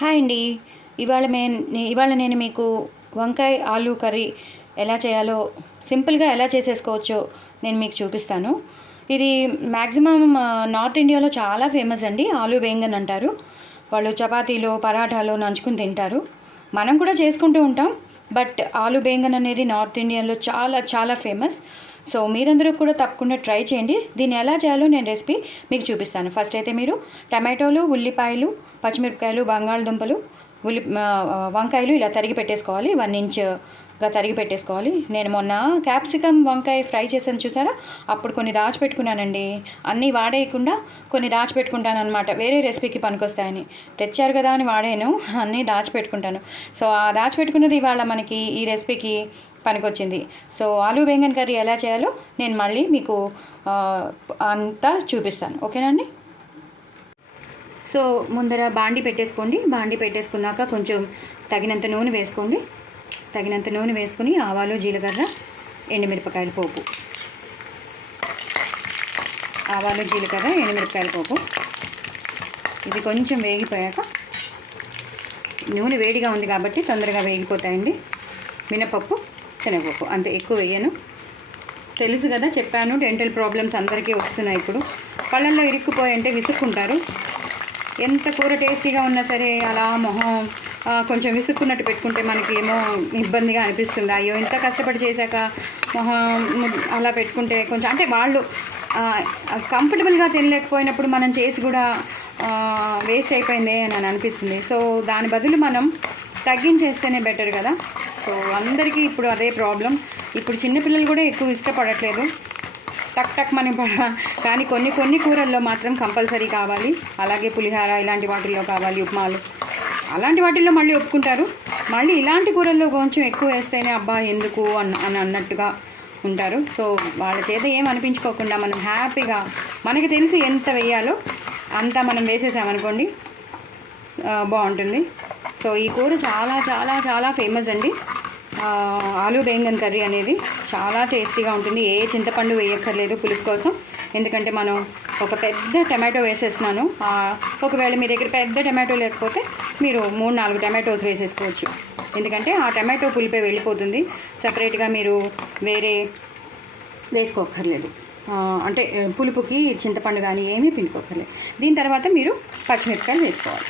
Hi అండి. ఇవాళ నేను మీకు వంకాయ ఆలు కర్రీ ఎలా చేయాలో సింపుల్గా ఎలా చేసేసుకోవచ్చో నేను మీకు చూపిస్తాను. ఇది మ్యాక్సిమం నార్త్ ఇండియాలో చాలా ఫేమస్ అండి. ఆలు బేంగన్ అంటారు. వాళ్ళు చపాతీలో పరాఠాలో నంచుకుని తింటారు. మనం కూడా చేసుకుంటూ ఉంటాం. బట్ ఆలు బేంగన్ అనేది నార్త్ ఇండియన్లో చాలా చాలా ఫేమస్. సో మీరందరూ కూడా తప్పకుండా ట్రై చేయండి. దీన్ని ఎలా చేయాలో నేను రెసిపీ మీకు చూపిస్తాను. ఫస్ట్ అయితే మీరు టమాటోలు, ఉల్లిపాయలు, పచ్చిమిరపకాయలు, బంగాళదుంపలు, వంకాయలు ఇలా తరిగి పెట్టేసుకోవాలి. 1 ఇంచ్గా తరిగి పెట్టేసుకోవాలి. నేను మొన్న క్యాప్సికమ్ వంకాయ ఫ్రై చేసాను చూసారా, అప్పుడు కొన్ని దాచిపెట్టుకున్నానండి. అన్నీ వాడేయకుండా కొన్ని దాచిపెట్టుకుంటాను అనమాట, వేరే రెసిపీకి పనికొస్తాయని. తెచ్చారు కదా అని వాడాను, అన్నీ దాచిపెట్టుకుంటాను. సో ఆ దాచిపెట్టుకున్నది ఇవాళ మనకి ఈ రెసిపీకి పనికొచ్చింది. సో ఆలు బెంగన్ కర్రీ ఎలా చేయాలో నేను మళ్ళీ మీకు అంతా చూపిస్తాను. ఓకేనండి. సో ముందర బాండి పెట్టేసుకోండి. బాండి పెట్టేసుకున్నాక కొంచెం తగినంత నూనె వేసుకోండి. తగినంత నూనె వేసుకుని ఆవాలు, జీలకర్ర, ఎండుమిరపకాయల పోపు, ఆవాలు, జీలకర్ర, ఎండుమిరపకాయల పోపు ఇది కొంచెం వేగిపోయాక, నూనె వేడిగా ఉంది కాబట్టి తొందరగా వేగిపోతాయండి, మినపప్పు, శనగపప్పు. అంతే, ఎక్కువ వేయను. తెలుసు కదా, చెప్పాను, డెంటల్ ప్రాబ్లమ్స్ అందరికీ వస్తున్నాయి ఇప్పుడు. పళ్ళల్లో ఇరుక్కుపోయంటే విసుక్కుంటారు. ఎంత కూర టేస్టీగా ఉన్నా సరే అలా మొహం కొంచెం విసుక్కున్నట్టు పెట్టుకుంటే మనకి ఏమో ఇబ్బందిగా అనిపిస్తుంది. అయ్యో ఇంత కష్టపడి చేశాక మొహం అలా పెట్టుకుంటే కొంచెం, అంటే వాళ్ళు కంఫర్టబుల్గా తినలేకపోయినప్పుడు మనం చేసి కూడా వేస్ట్ అయిపోయింది అని అనిపిస్తుంది. సో దాని బదులు మనం తగ్గించేస్తేనే బెటర్ కదా. సో అందరికీ ఇప్పుడు అదే ప్రాబ్లం. ఇప్పుడు చిన్నపిల్లలు కూడా ఎక్కువ ఇష్టపడట్లేదు. టక్ మనం కానీ కొన్ని కూరల్లో మాత్రం కంపల్సరీ కావాలి. అలాగే పులిహార ఇలాంటి వాటిల్లో కావాలి, ఉప్మాలు అలాంటి వాటిల్లో మళ్ళీ ఒప్పుకుంటారు. మళ్ళీ ఇలాంటి కూరల్లో కొంచెం ఎక్కువ వేస్తేనే అబ్బా ఎందుకు అని అన్నట్టుగా ఉంటారు. సో వాళ్ళ చేత ఏం అనిపించుకోకుండా మనం హ్యాపీగా, మనకి తెలిసి ఎంత వేయాలో అంతా మనం వేసేసామనుకోండి, బాగుంటుంది. సో ఈ కూర చాలా చాలా చాలా ఫేమస్ అండి. ఆలు బెంగన్ కర్రీ అనేది చాలా టేస్టీగా ఉంటుంది. ఏ చింతపండు వేయక్కర్లేదు పులుపు కోసం, ఎందుకంటే మనం ఒక పెద్ద టమాటో వేసేస్తున్నాను. ఒకవేళ మీ దగ్గర పెద్ద టమాటో లేకపోతే మీరు 3-4 టమాటోస్ వేసేసుకోవచ్చు. ఎందుకంటే ఆ టమాటో పులిపే వెళ్ళిపోతుంది. సపరేట్గా మీరు వేరే వేసుకోక్కర్లేదు, అంటే పులుపుకి చింతపండు కానీ ఏమీ పిండుకోక్కర్లేదు. దీని తర్వాత మీరు పచ్చిమిరపకాయలు వేసుకోవాలి.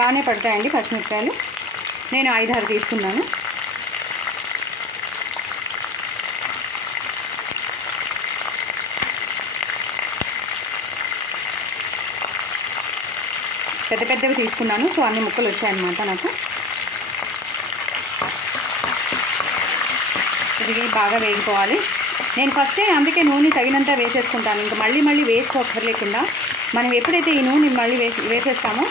బాగానే పడతాయండి పచ్చిమిరపకాయలు. నేను 5-6 తీసుకున్నాను. పెద్దవి తీసుకున్నాను. సో అన్ని ముక్కలు వచ్చాయన్నమాట నాకు. ఇది బాగా వేగిపోవాలి. నేను ఫస్టే అందుకే నూనె తగినంత వేసేసుకుంటాను. ఇంకా మళ్ళీ వేసుకోక్కర్లేకుండా మనం ఎప్పుడైతే ఈ నూనె మళ్ళీ వేసేస్తామో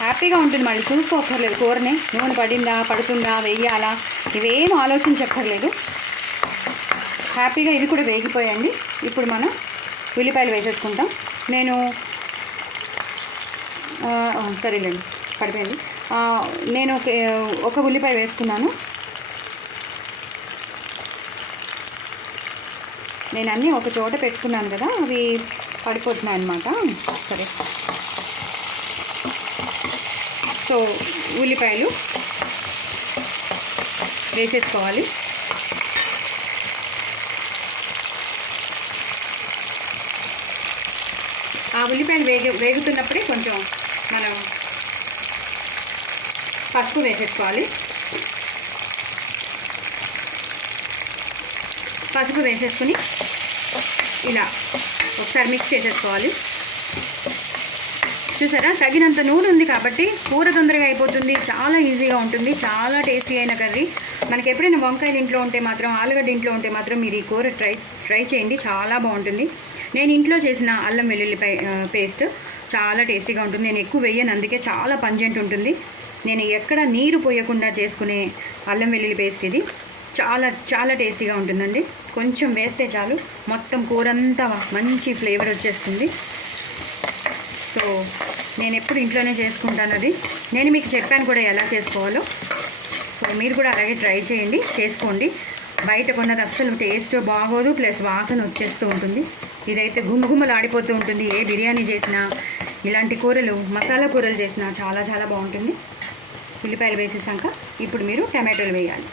హ్యాపీగా ఉంటుంది. మళ్ళీ చూసుకోక్కర్లేదు కూరని, నూనె పడుతుందా, వేయాలా, ఇవేం ఆలోచించక్కర్లేదు. హ్యాపీగా ఇది కూడా వేగిపోయండి. ఇప్పుడు మనం ఉల్లిపాయలు వేసేసుకుంటాం. నేను సరేలేండి, పడిపోయింది. నేను ఒక ఉల్లిపాయ వేసుకున్నాను. నేను అన్నీ ఒక చోట పెట్టుకున్నాను కదా, అవి పడిపోతున్నాయి అన్నమాట. సరే, సో ఉల్లిపాయలు వేసేసుకోవాలి. ఆ ఉల్లిపాయలు వేగుతున్నప్పుడే కొంచెం మనం పసుపు వేసేసుకోవాలి. పసుపు వేసేసుకుని ఇలా ఒకసారి మిక్స్ చేసేసుకోవాలి. చూసారా, తగినంత నూనె ఉంది కాబట్టి కూర తొందరగా అయిపోతుంది, చాలా ఈజీగా ఉంటుంది, చాలా టేస్టీ అయిన కర్రీ. మనకి ఎప్పుడైనా వంకాయలు ఇంట్లో ఉంటే మాత్రం, ఆలుగడ్డ ఇంట్లో ఉంటే మాత్రం మీరు ఈ కూర ట్రై చేయండి, చాలా బాగుంటుంది. నేను ఇంట్లో చేసిన అల్లం వెల్లుల్లి పేస్ట్ చాలా టేస్టీగా ఉంటుంది. నేను ఎక్కువ వేయను, అందుకే చాలా పంజెంట్ ఉంటుంది. నేను ఎక్కడ నీరు పోయకుండా చేసుకునే అల్లం వెల్లుల్లి పేస్ట్ ఇది. చాలా చాలా టేస్టీగా ఉంటుందండి. కొంచెం వేస్తే చాలు, మొత్తం కూరంతా మంచి ఫ్లేవర్ వచ్చేస్తుంది. సో నేను ఎప్పుడు ఇంట్లోనే చేసుకుంటాను అది. నేను మీకు చెప్పాను కూడా ఎలా చేసుకోవాలో. సో మీరు కూడా అలాగే ట్రై చేయండి, చేసుకోండి. బయట కొన్నది అస్సలు టేస్ట్ బాగోదు, ప్లస్ వాసన వచ్చేస్తూ ఉంటుంది. ఇదైతే గుమ్మగుమ్మలాడిపోతూ ఉంటుంది. ఏ బిర్యానీ చేసినా, ఇలాంటి కూరలు మసాలా కూరలు చేసిన చాలా చాలా బాగుంటుంది. ఉల్లిపాయలు వేసేసాక ఇప్పుడు మీరు టమాటోలు వేయాలి.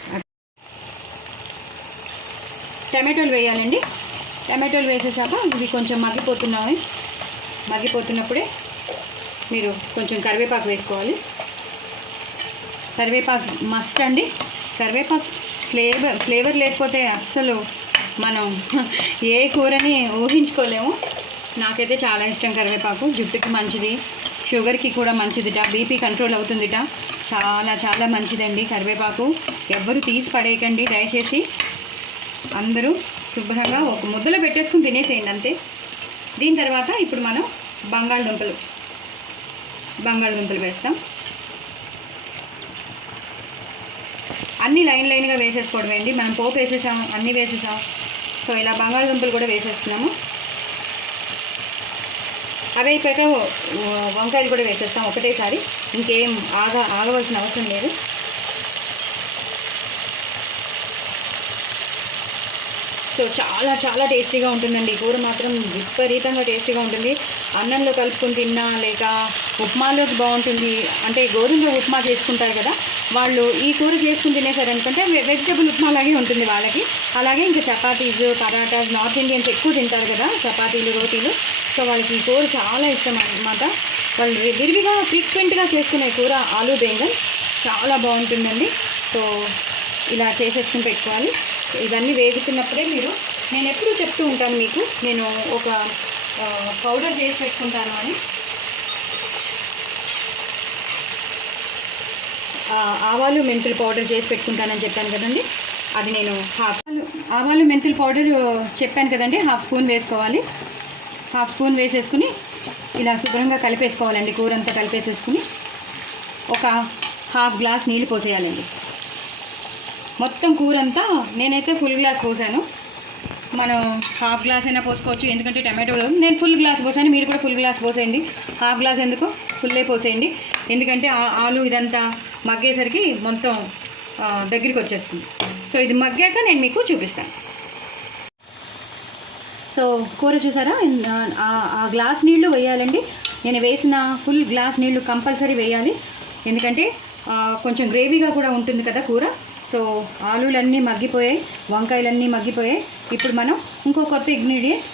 టమాటోలు వేయాలండి. టమాటోలు వేసేసాక ఇవి కొంచెం మగ్గిపోతున్నప్పుడే మీరు కొంచెం కరివేపాకు వేసుకోవాలి. కరివేపాకు మస్ట్ అండి. కరివేపాకు ఫ్లేవర్ లేకపోతే అస్సలు మనం ఏ కూరని ఊహించుకోలేము. నాకైతే చాలా ఇష్టం కరివేపాకు. జుట్టుకి మంచిది, షుగర్కి కూడా మంచిదిట, బీపీ కంట్రోల్ అవుతుందిట. చాలా చాలా మంచిదండి కరివేపాకు. ఎవ్వరు తీసి పడేయకండి దయచేసి. అందరూ శుభ్రంగా ఒక ముద్దలో పెట్టేసుకుని తినేసేయండి అంతే. దీని తర్వాత ఇప్పుడు మనం బంగాళదుంపలు వేస్తాం. అన్నీ లైన్గా వేసేసుకోవడమే అండి. మనం పోపు వేసేసాం, అన్నీ వేసేసాం. సో ఇలా బంగాళదుంపలు కూడా వేసేస్తున్నాము. అవి అయిపోయాక వంకాయలు కూడా వేసేస్తాం ఒకటేసారి. ఇంకేం ఆగవలసిన అవసరం లేదు. సో చాలా చాలా టేస్టీగా ఉంటుందండి ఈ కూర మాత్రం. విపరీతంగా టేస్టీగా ఉంటుంది. అన్నంలో కలుపుకొని తిన్నా లేక ఉప్మాలోకి బాగుంటుంది. అంటే గోధుమ ఉప్మా చేసుకుంటారు కదా వాళ్ళు, ఈ కూర చేసుకుని తినేసారనుకుంటే వెజిటబుల్ ఉప్మా లాగే ఉంటుంది వాళ్ళకి. అలాగే ఇంకా చపాతీస్, పరాటాస్, నార్త్ ఇండియన్స్ ఎక్కువ తింటారు కదా చపాతీలు, రోటీలు. సో వాళ్ళకి ఈ కూర చాలా ఇష్టం అన్నమాట. వాళ్ళు విరివిగా ఫ్రీక్వెంట్గా చేసుకునే కూర ఆలూ బెంగన్ చాలా బాగుంటుందండి. సో ఇలా చేసేసుకుని పెట్టుకోవాలి. ఇవన్నీ వేగుతున్నప్పుడే నేను ఎప్పుడూ చెప్తూ ఉంటాను మీకు, నేను ఒక పౌడర్ చేసి పెట్టుకుంటాను అని. ఆవాలు మెంతులు పౌడర్ చేసి పెట్టుకుంటానని చెప్పాను కదండి. అది నేను ఆవాలు మెంతుల పౌడర్ చెప్పాను కదండి, హాఫ్ స్పూన్ వేసుకోవాలి. హాఫ్ స్పూన్ వేసేసుకుని ఇలా శుభ్రంగా కలిపేసుకోవాలండి. కూర అంతా కలిపేసేసుకుని ఒక హాఫ్ గ్లాస్ నీళ్ళు పోసేయాలండి. మొత్తం కూర అంతా నేనైతే ఫుల్ గ్లాస్ పోసాను. మనం హాఫ్ గ్లాస్ అయినా పోసుకోవచ్చు, ఎందుకంటే టమాటోలు నేను ఫుల్ గ్లాస్ పోసాను. మీరు కూడా ఫుల్ గ్లాస్ పోసేయండి. హాఫ్ గ్లాస్ ఎందుకు, ఫుల్లే పోసేయండి. ఎందుకంటే ఆలు ఇదంతా మగ్గేసరికి మొత్తం దగ్గరికి వచ్చేస్తుంది. సో ఇది మగ్గాక నేను మీకు చూపిస్తాను. సో కూర చూసారా, ఆ గ్లాస్ నీళ్లు వేయాలండి. నేను వేసిన ఫుల్ గ్లాస్ నీళ్లు కంపల్సరీ వేయాలి. ఎందుకంటే కొంచెం గ్రేవీగా కూడా ఉంటుంది కదా కూర. సో ఆలూలన్నీ మగ్గిపోయాయి, వంకాయలన్నీ మగ్గిపోయాయి. ఇప్పుడు మనం ఇంకో కొత్త ఇంగ్రీడియంట్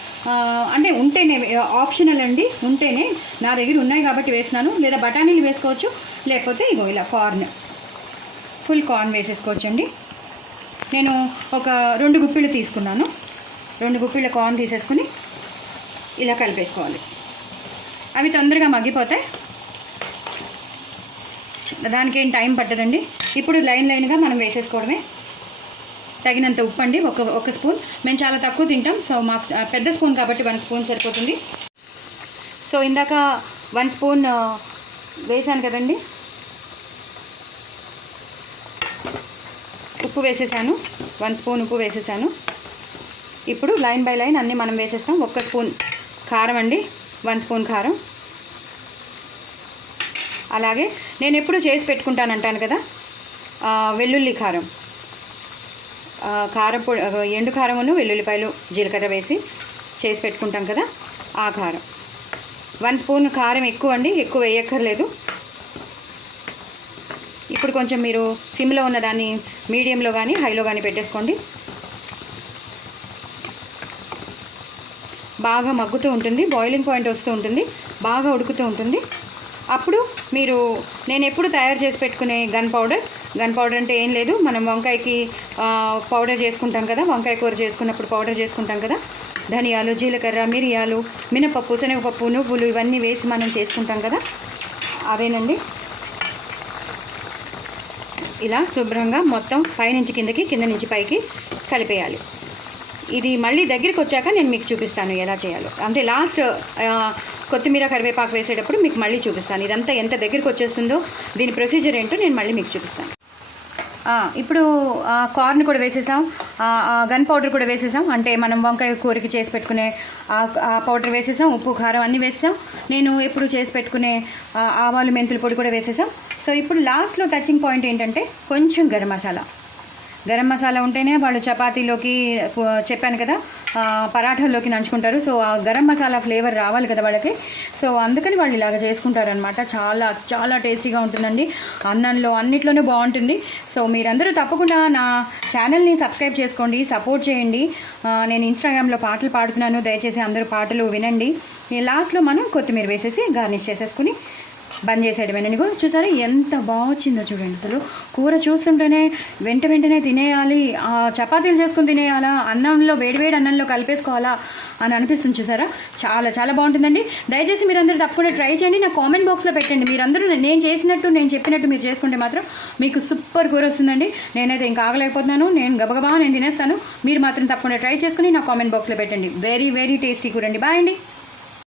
అంటే ఉంటేనే ఆప్షనల్ అండి, ఉంటేనే నా దగ్గర ఉన్నాయి కాబట్టి వేసినాను. లేదా బఠానీలు వేసుకోవచ్చు, లేకపోతే ఇగో ఇలా ఫుల్ కార్న్ వేసేసుకోవచ్చు అండి. నేను ఒక 2 గుప్పిళ్ళు తీసుకున్నాను. 2 గుప్పిళ్ళ కార్న్ తీసేసుకుని ఇలా కలిపేసుకోవాలి. అవి తొందరగా మగ్గిపోతాయి, దానికి ఏం టైం పట్టదండి. ఇప్పుడు లైన్గా మనం వేసేసుకోవడమే. తగినంత ఉప్పు అండి, ఒక స్పూన్. మేము చాలా తక్కువ తింటాం, సో మాకు పెద్ద స్పూన్ కాబట్టి 1 స్పూన్ సరిపోతుంది. సో ఇందాక 1 స్పూన్ వేసాను కదండి, ఉప్పు వేసేసాను. 1 స్పూన్ ఉప్పు వేసేసాను. ఇప్పుడు లైన్ బై లైన్ అన్నీ మనం వేసేస్తాం. 1 స్పూన్ కారం అండి, 1 స్పూన్ కారం. అలాగే నేను ఎప్పుడు చేసి పెట్టుకుంటానంటాను కదా వెల్లుల్లి కారం, కారపొడి, ఎండు కారమును వెల్లుల్లిపాయలు జీలకర్ర వేసి చేసి పెట్టుకుంటాం కదా ఆ కారం. 1 స్పూన్ కారం ఎక్కువ అండి, ఎక్కువ వేయక్కర్లేదు. ఇప్పుడు కొంచెం మీరు సిమ్లో ఉన్న దాన్ని మీడియంలో కానీ హైలో కానీ పెట్టేసుకోండి. బాగా మగ్గుతూ ఉంటుంది, బాయిలింగ్ పాయింట్ వస్తూ ఉంటుంది, బాగా ఉడుకుతూ ఉంటుంది. అప్పుడు మీరు నేను ఎప్పుడు తయారు చేసి పెట్టుకునే గన్ పౌడర్ అంటే ఏం లేదు, మనం వంకాయకి పౌడర్ చేసుకుంటాం కదా, వంకాయ కూర చేసుకున్నప్పుడు పౌడర్ చేసుకుంటాం కదా, ధనియాలు, జీలకర్ర, మిరియాలు, మినపప్పు, శనగపప్పు, నువ్వులు ఇవన్నీ వేసి మనం చేసుకుంటాం కదా, అదేనండి. ఇలా శుభ్రంగా మొత్తం పైనుంచి కిందకి, కింద నుంచి పైకి కలిపేయాలి. ఇది మళ్ళీ దగ్గరికి వచ్చాక నేను మీకు చూపిస్తాను ఎలా చేయాలో. అంటే లాస్ట్ కొత్తిమీర కరివేపాకు వేసేటప్పుడు మీకు మళ్ళీ చూపిస్తాను. ఇదంతా ఎంత దగ్గరికి వచ్చేస్తుందో దీని ప్రొసీజర్ ఏంటో నేను మళ్ళీ మీకు చూపిస్తాను. ఇప్పుడు కార్న్ కూడా వేసేసాం, గన్ పౌడర్ కూడా వేసేసాం. అంటే మనం వంకాయ కూరకి చేసి పెట్టుకునే ఆ పౌడర్ వేసేసాం, ఉప్పు కారం అన్నీ వేసేసాం. నేను ఎప్పుడు చేసి పెట్టుకునే ఆవాలు మెంతుల పొడి కూడా వేసేసాం. సో ఇప్పుడు లాస్ట్లో టచింగ్ పాయింట్ ఏంటంటే కొంచెం గరం మసాలా ఉంటేనే వాళ్ళు చపాతీలోకి చెప్పాను కదా పరాఠాల్లోకి నంచుకుంటారు. సో ఆ గరం మసాలా ఫ్లేవర్ రావాలి కదా వాళ్ళకి, సో అందుకని వాళ్ళు ఇలాగ చేసుకుంటారనమాట. చాలా చాలా టేస్టీగా ఉంటుందండి, అన్నంలో అన్నిట్లోనే బాగుంటుంది. సో మీరందరూ తప్పకుండా నా ఛానల్ని సబ్స్క్రైబ్ చేసుకోండి, సపోర్ట్ చేయండి. నేను ఇన్స్టాగ్రామ్లో పాటలు పాడుతున్నాను, దయచేసి అందరూ పాటలు వినండి. లాస్ట్లో మనం కొత్తిమీర వేసేసి గార్నిష్ చేసేసుకుని బంద్ చేసేయడమేనండి. చూసారా ఎంత బాగా వచ్చిందో చూడండి. అసలు కూర చూస్తుంటేనే వెంటనే తినేయాలి, చపాతీలు చేసుకుని తినేయాలా, అన్నంలో వేడివేడి అన్నంలో కలిపేసుకోవాలా అని అనిపిస్తుంది. చూసారా చాలా చాలా బాగుంటుందండి. దయచేసి మీరందరూ తప్పకుండా ట్రై చేయండి, నా కామెంట్ బాక్స్లో పెట్టండి. మీరందరూ నేను చెప్పినట్టు మీరు చేసుకుంటే మాత్రం మీకు సూపర్ కూర వస్తుందండి. నేనైతే ఇంకా ఆగలేకపోతున్నాను, నేను గబగబా నేను తినేస్తాను. మీరు మాత్రం తప్పకుండా ట్రై చేసుకుని నా కామెంట్ బాక్స్లో పెట్టండి. వెరీ వెరీ టేస్టీ కూర అండి. బాయ్ అండి.